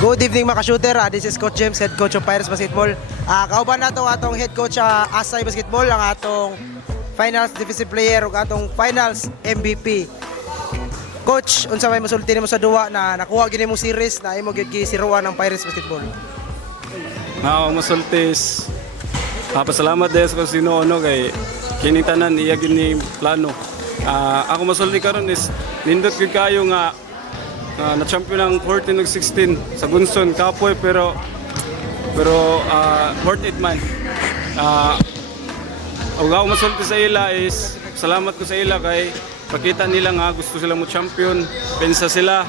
Good evening mga ka-shooter. This is Coach James, head coach of Pirates Basketball. Kauban nato atong head coach Asay Basketball, ang atong finals defensive player ug atong finals MVP. Coach, unsa may masulti nimo sa duwa na nakuha gini mong series na imo gyud gisiruan ng Pirates Basketball? Ako masultis. Pasalamat des ko sino kay kining tanan iya gyud ni plano. Ako masulti karon is nindot gyud kayo nga na champion ng 14 ug 16 sa Gunson Kapoy pero worth it man. Ang ako masulti sa ila is salamat ko sa ila kay pakita nila nga gusto sila mo champion, pensa sila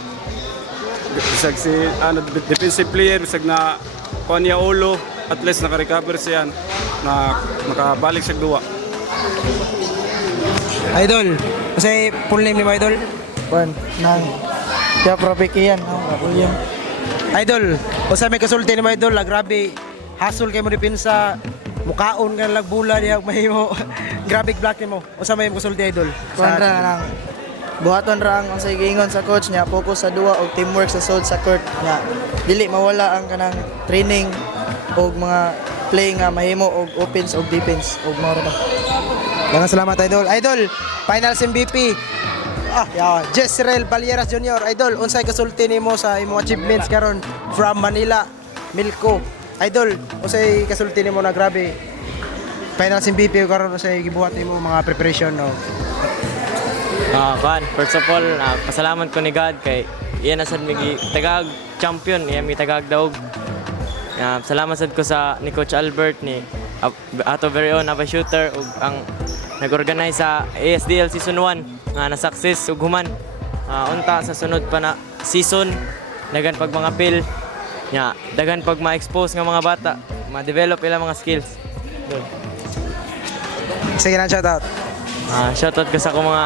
bisag si defensive player bisag na kuha niya ulo, at least naka-recover siya na makabalik sa duwa. Idol, kasi full name ni mo, Idol? Juan, nang kaya propik iyan, William. Idol, unsa may kasulti ni mo, Idol? Grabe, hustle kay mo dipinsa, mukaon ka lang bula niya mahimo. Grabe block nimo. Unsa may kasulti, Idol? Kuan ra nang buhaton ra ang unsay giingon sa coach niya, focus sa duwa og teamwork sa sud sa court nga dili mawala ang kanang training og mga play nga mahimo og offense og defense og mao ra. Daghang salamat, Idol. Idol, finals MVP. Jezreel Balieras Jr. Idol, unsay kasulti nimo sa imong achievements karon from Manila, Milko? Idol, unsay kasulti nimo na grabe finals MVP karon, unsay gibuhat nimo mga preparation no? First of all, pasalamat ko ni God kay iyan na sad migi tagag champion, iyan mi tagag daog. Salamat sad ko sa ni Coach Albert ni ato very own Ava Shooter ug ang nag-organize sa ASDL season 1 nga na success ug human. Unta sa sunod pa na season dagan pag mga pil nya dagan pag ma-expose nga mga bata, ma-develop ilang mga skills. Sige na, shout out. Shoutout ko sa akong mga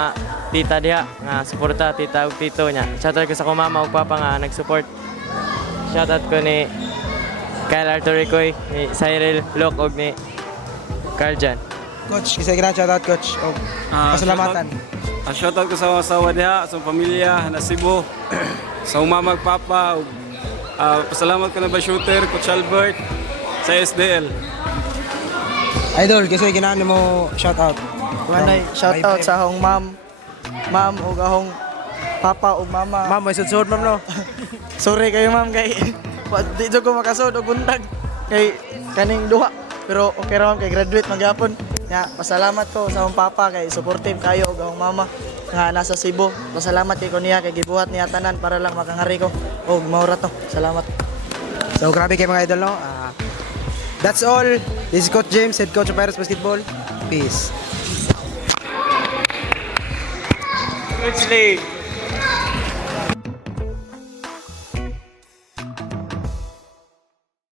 tita diha nga suporta, tita ug tito nya. Shoutout ko sa akong mama ug papa nga nag-support. Shoutout ko ni Kyle Arthur Ricoy, ni Cyril Lok ug ni Carjan. Coach, sige na, shout out, Coach. Og pasalamatan. Shoutout ko sa asawa diha, sa pamilya na Cebu, sa umamag papa ug pasalamat ko na ba shooter Coach Albert sa SDL. Idol, kasi ginaan mo shout out. Kuanay shout out sa akong ma'am ug akong papa ug mama. Ma'am, may sudsud ma'am no. Sorry kayo ma'am kay di jud ko makasud og buntag kay kaning duha. Pero okay ra ma'am kay graduate magyapon. Nga pasalamat ko sa akong papa kay supportive kayo ug akong mama nga nasa Cebu. Pasalamat kay ko niya kay gibuhat niya tanan para lang makangari ko. Og mao ra to. Salamat. So grabe kayo mga idol no. That's all. This is Coach James, head coach of Pirates Basketball. Peace. Coach Lee.